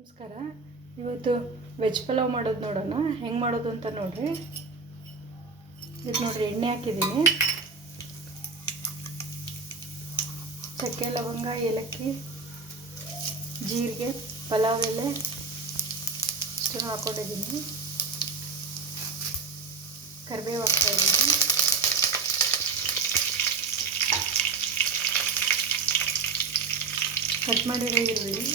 ನಮಸ್ಕಾರ. ಇವತ್ತು ವೆಜ್ ಪಲಾವ್ ಮಾಡೋದು ನೋಡೋಣ. ಹೆಂಗೆ ಮಾಡೋದು ಅಂತ ನೋಡ್ರಿ. ಇದಕ್ಕೆ ನೋಡ್ರಿ ಎಣ್ಣೆ ಹಾಕಿದ್ದೀನಿ. ಚಕ್ಕೆ, ಲವಂಗ, ಏಲಕ್ಕಿ, ಜೀರಿಗೆ, ಪಲಾವ್ ಎಲೆ ಇಷ್ಟನ್ನು ಹಾಕ್ಕೊಂಡಿದ್ದೀನಿ. ಕರಿಬೇವು ಹಾಕ್ತಾಯಿದ್ದೀನಿ. ಕಟ್ ಮಾಡಿರೋ ಈರುಳ್ಳಿ,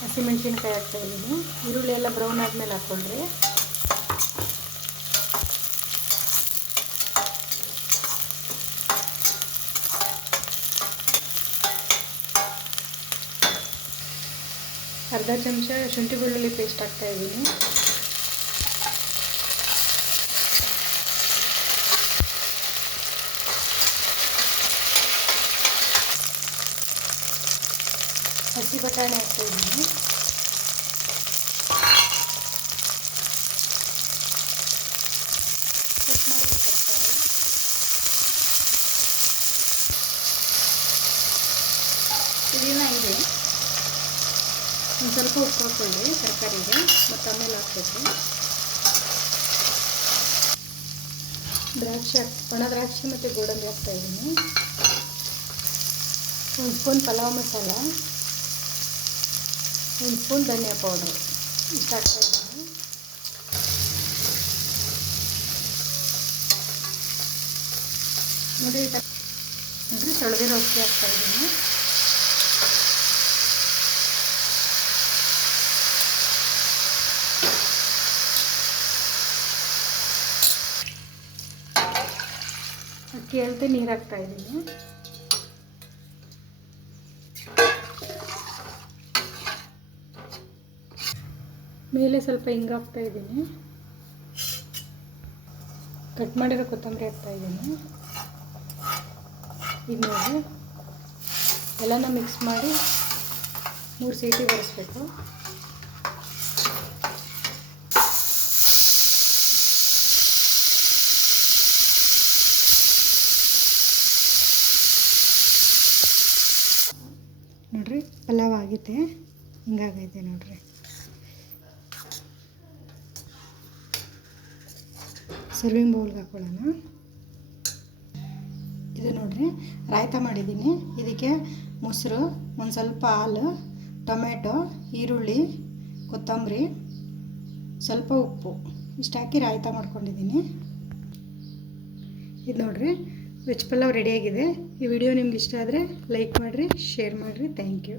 ಹಸಿಮೆಣಸಿನ್ಕಾಯಿ ಹಾಕ್ತಾಯಿದ್ದೀನಿ. ಈರುಳ್ಳಿ ಎಲ್ಲ ಬ್ರೌನ್ ಆದಮೇಲೆ ಹಾಕ್ಕೊಂಡ್ರಿ. ಅರ್ಧ ಚಮಚ ಶುಂಠಿ ಬೆಳ್ಳುಳ್ಳಿ ಪೇಸ್ಟ್ ಹಾಕ್ತಾಯಿದ್ದೀನಿ. ಹಸಿ ಬಟಾಣಿ ಹಾಕ್ತಾಯಿದ್ದೀನಿ. ಕಟ್ ಮಾಡಿರೋ ತರಕಾರಿ, ಇದೆಲ್ಲ ಇದೆ. ಒಂದು ಸ್ವಲ್ಪ ಉಪ್ಪು ಹಾಕ್ಕೊಳ್ಳಿ ತರಕಾರಿಗೆ, ಮತ್ತು ಆಮೇಲೆ ಹಾಕ್ಬೇಕು. ದ್ರಾಕ್ಷಿ ಒಣ ದ್ರಾಕ್ಷಿ ಮತ್ತು ಗೋಡಂಬಿ ಹಾಕ್ತಾಯಿದ್ದೀನಿ. ಒಂದು ಸ್ಪೂನ್ ಪಲಾವ್ ಮಸಾಲ, ಒಂದು ಸ್ಪೂನ್ ಧನಿಯಾ ಪೌಡ್ರು ಇಷ್ಟು ಹಾಕ್ತಾಯಿದ್ದೀನಿ. ನೋಡಿರಿ ತೊಳೆದಿರೋ ಅಕ್ಕಿ ಹಾಕ್ತಾಯಿದ್ದೀನಿ. ಅಕ್ಕಿ ಅಳತೆ ನೀರು ಹಾಕ್ತಾಯಿದ್ದೀನಿ. ಮೇಲೆ ಸ್ವಲ್ಪ ಹಿಂಗೆ ಹಾಕ್ತಾಯಿದ್ದೀನಿ. ಕಟ್ ಮಾಡಿರೋ ಕೊತ್ತಂಬರಿ ಹಾಕ್ತಾಯಿದ್ದೀನಿ. ಈಗ ನೋಡಿ ಎಲ್ಲನ ಮಿಕ್ಸ್ ಮಾಡಿ 3 ಸೀಟಿ ಬರೆಸ್ಬೇಕು. ನೋಡ್ರಿ ಪಲಾವ್ ಆಗಿದೆ, ಹಿಂಗಾಗೈತೆ ನೋಡ್ರಿ. ಸರ್ವಿಂಗ್ ಬೌಲ್ಗೆ ಹಾಕೊಳ್ಳೋಣ. ಇದು ನೋಡ್ರಿ ರಾಯ್ತ ಮಾಡಿದ್ದೀನಿ. ಇದಕ್ಕೆ ಮೊಸರು, ಒಂದು ಸ್ವಲ್ಪ ಹಾಲು, ಟೊಮೆಟೊ, ಈರುಳ್ಳಿ, ಕೊತ್ತಂಬರಿ, ಸ್ವಲ್ಪ ಉಪ್ಪು ಇಷ್ಟು ಹಾಕಿ ರಾಯ್ತ ಮಾಡ್ಕೊಂಡಿದ್ದೀನಿ. ಇದು ನೋಡ್ರಿ ವೆಜ್ ಪಲಾವ್ ರೆಡಿಯಾಗಿದೆ. ಈ ವಿಡಿಯೋ ನಿಮ್ಗೆ ಇಷ್ಟ ಆದರೆ ಲೈಕ್ ಮಾಡಿರಿ, ಶೇರ್ ಮಾಡಿರಿ. Thank you.